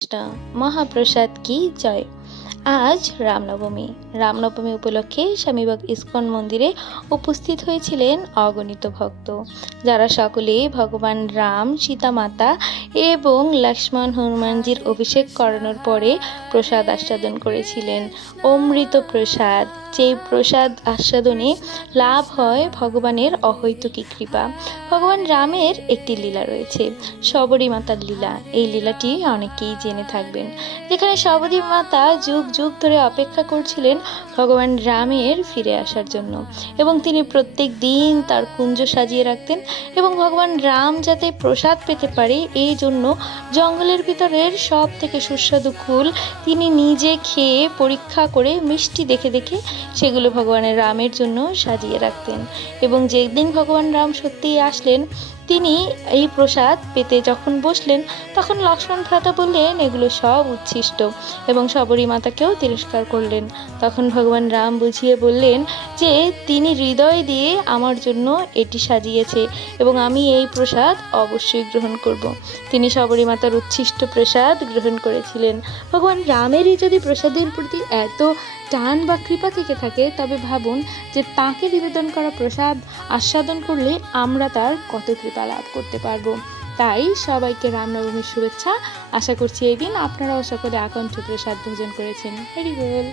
কৃষ্ণ মহাপ্রসাদ কি জয়। আজ রামনবমী উপলক্ষে স্বামীবাগ ইস্কন মন্দিরে উপস্থিত হয়েছিলেন অগণিত ভক্ত, যারা সকলে ভগবান রাম, সীতা মাতা এবং লক্ষ্মণ হনুমানজির অভিষেক করানোর পরে প্রসাদ আস্বাদন করেছিলেন। অমৃত প্রসাদ, যে প্রসাদ আস্বাদনে লাভ হয় ভগবানের অহৈতুকী কৃপা। ভগবান রামের একটি লীলা রয়েছে, শবরী মাতার লীলা। এই লীলাটি অনেকেই জেনে থাকবেন, যেখানে শবরী মাতা যুগ যুগ ধরে অপেক্ষা করছিলেন ভগবান রামের ফিরে আসার জন্য, এবং তিনি প্রত্যেক দিন তার কুঞ্জ সাজিয়ে রাখতেন এবং ভগবান রাম যাতে প্রসাদ পেতে পারে এই জন্য জঙ্গলের ভিতরের সব থেকে সুস্বাদু ফুল তিনি নিজে খেয়ে পরীক্ষা করে মিষ্টি দেখে দেখে সেগুলো ভগবানের রামের জন্য সাজিয়ে রাখতেন। এবং যেদিন ভগবান রাম সত্যিই আসলেন, তিনি এই প্রসাদ পেতে যখন বসলেন, তখন লক্ষ্মণ ভ্রাতা বললেন এগুলো সব উচ্ছিষ্ট, এবং শবরী মাতাকেও তিরস্কার করলেন। তখন ভগবান রাম বুঝিয়ে বললেন যে তিনি হৃদয় দিয়ে আমার জন্য এটি সাজিয়েছে এবং আমি এই প্রসাদ অবশ্যই গ্রহণ করব। তিনি শবরী মাতার উচ্ছিষ্ট প্রসাদ গ্রহণ করেছিলেন। ভগবান রামেরই যদি প্রসাদের প্রতি এত টান বা কৃপা থেকে থাকে, তবে ভাবুন যে তাকে নিবেদন করা প্রসাদ আস্বাদন করলে আমরা তার কত কৃপা লাভ করতে পারবো। তাই সবাইকে রামনবমীর শুভেচ্ছা। আশা করছি এই দিন আপনারাও সকলে আকণ্ঠ প্রসাদ ভোজন করেছেন। হরি বল।